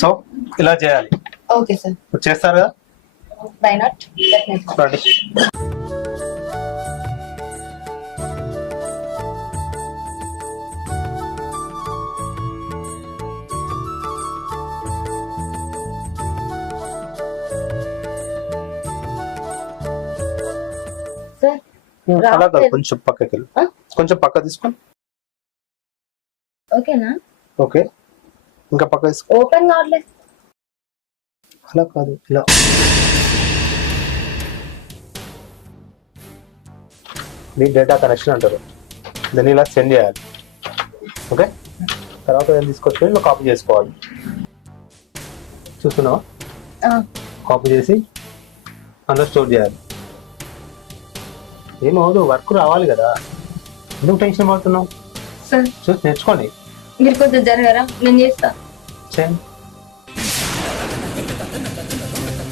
So ఇలా చేయాలి. Okay sir. చేస్తారు కదా? Why not, definitely. సార్ అలా కాదు, కొంచెం పక్కకి వెళ్ళు, కొంచెం పక్క తీసుకోండి. ఓకేనా? ఓకే, ఇంకా పక్క తీసుకో. ఓపెన్ కావట్లేదు. అలా కాదు, ఇలా. మీ డేటా కనెక్షన్ అంటారు, దాన్ని ఇలా సెండ్ చేయాలి. ఓకే, తర్వాత ఏం తీసుకొచ్చి ఇలా కాపీ చేసుకోవాలి. చూస్తున్నావా? కాపీ చేసి అందులో స్టోర్ చేయాలి. ఏమవుదు, వర్క్ రావాలి కదా, ఎందుకు టెన్షన్ పడుతున్నావు? సార్ చూసి నేర్చుకోండి. మీరు కొంచెం జరగరా, నేను చేస్తా. చేయండి.